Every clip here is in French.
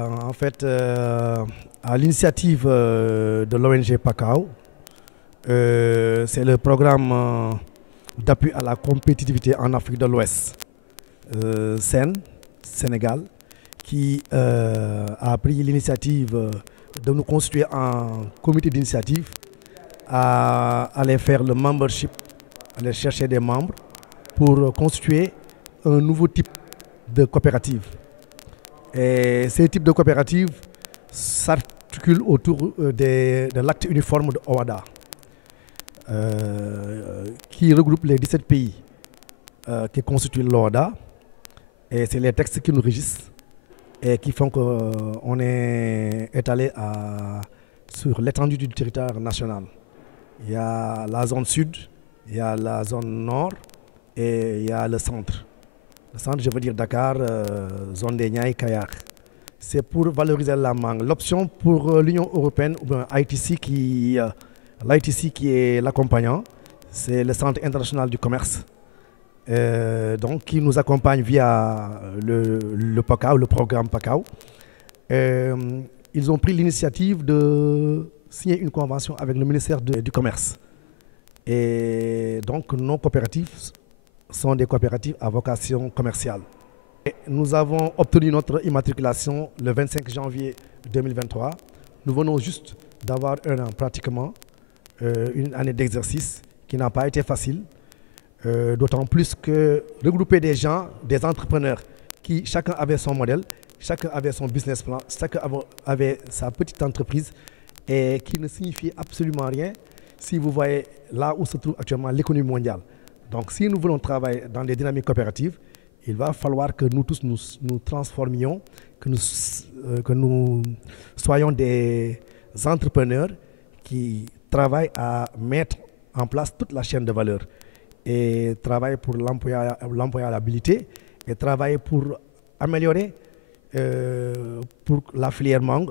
En fait, à l'initiative de l'ONG PACAO, c'est le programme d'appui à la compétitivité en Afrique de l'Ouest, SEN, Sénégal, qui a pris l'initiative de nous constituer en comité d'initiative, à aller faire le membership, aller chercher des membres pour constituer un nouveau type de coopérative. Et ces types de coopératives s'articulent autour de l'acte uniforme de OHADA, qui regroupe les 17 pays qui constituent l'OHADA. Et c'est les textes qui nous régissent et qui font qu'on est étalé sur l'étendue du territoire national. Il y a la zone sud, il y a la zone nord et il y a le centre. Le centre, je veux dire Dakar, zone des Niayes, Kayar. C'est pour valoriser la mangue. L'option pour l'Union européenne, ou bien l'ITC qui est l'accompagnant, c'est le Centre international du commerce, donc qui nous accompagne via le PACAO, le programme PACAO. Ils ont pris l'initiative de signer une convention avec le ministère du Commerce. Et donc nos coopératives sont des coopératives à vocation commerciale. Et nous avons obtenu notre immatriculation le 25 janvier 2023. Nous venons juste d'avoir un an pratiquement, une année d'exercice qui n'a pas été facile, d'autant plus que regrouper des gens, des entrepreneurs qui chacun avait son modèle, chacun avait son business plan, chacun avait sa petite entreprise et qui ne signifiait absolument rien si vous voyez là où se trouve actuellement l'économie mondiale. Donc si nous voulons travailler dans des dynamiques coopératives, il va falloir que nous tous nous transformions, que nous soyons des entrepreneurs qui travaillent à mettre en place toute la chaîne de valeur et travailler pour l'employabilité et travailler pour améliorer pour la filière mangue,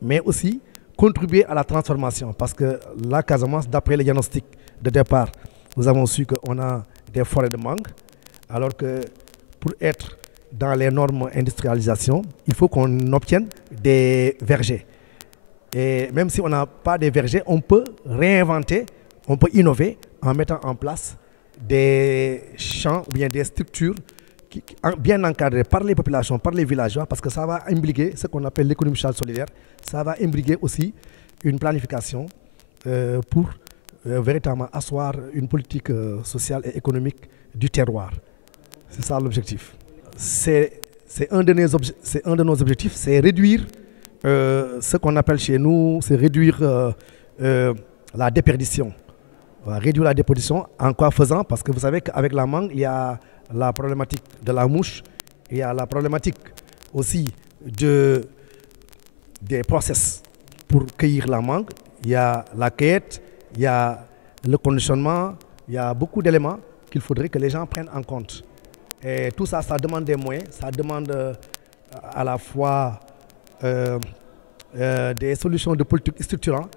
mais aussi contribuer à la transformation parce que la Casamance, d'après les diagnostics de départ, nous avons su qu'on a des forêts de mangue, alors que pour être dans les normes d'industrialisation, il faut qu'on obtienne des vergers. Et même si on n'a pas de vergers, on peut réinventer, on peut innover en mettant en place des champs ou bien des structures bien encadrées par les populations, par les villageois, parce que ça va imbriquer ce qu'on appelle l'économie sociale solidaire. Ça va imbriquer aussi une planification pour véritablement asseoir une politique sociale et économique du terroir. C'est ça l'objectif. C'est un de nos objectifs, c'est réduire ce qu'on appelle chez nous, c'est réduire la déperdition. Réduire la déperdition en quoi faisant? Parce que vous savez qu'avec la mangue, il y a la problématique de la mouche, il y a la problématique aussi des process pour cueillir la mangue, il y a la cueillette, il y a le conditionnement, il y a beaucoup d'éléments qu'il faudrait que les gens prennent en compte. Et tout ça, ça demande des moyens, ça demande à la fois des solutions de politique structurantes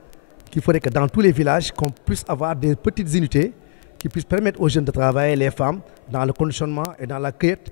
qu'il faudrait que dans tous les villages, qu'on puisse avoir des petites unités qui puissent permettre aux jeunes de travailler, les femmes, dans le conditionnement et dans la cueillette.